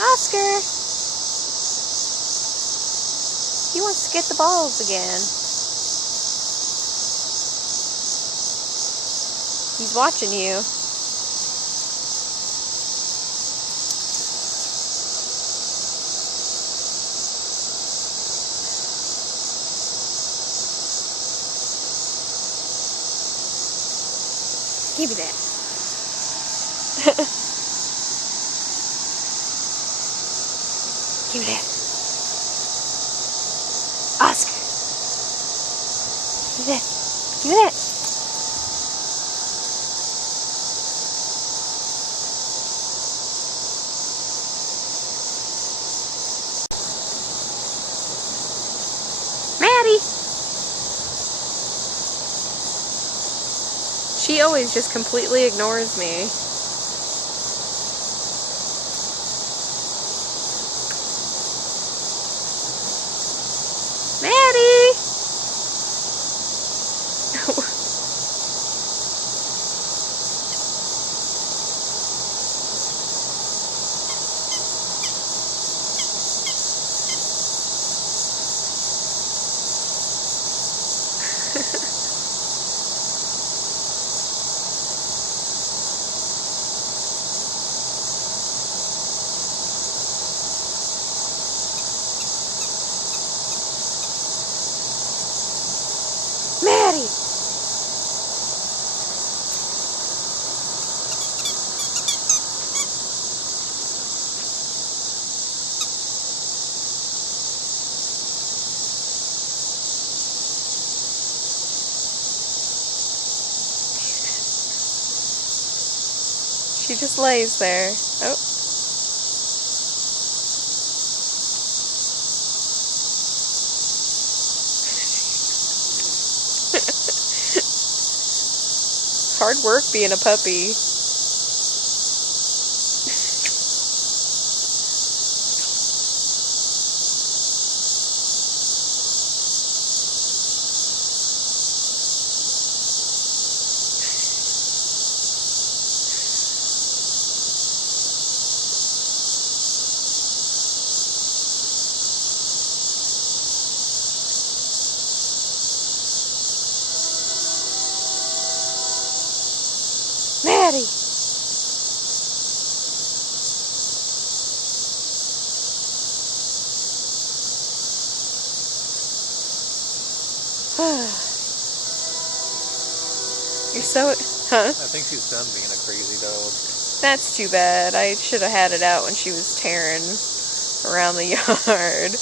Oscar! He wants to get the balls again. He's watching you. Give me that. Give me that. Oscar. Give me that. Give me that. Maddie. She always just completely ignores me. Maddie! Maddie! She just lays there. Oh. Hard work being a puppy. Maddie! You're so... Huh? I think she's done being a crazy dog. That's too bad. I should have had it out when she was tearing around the yard.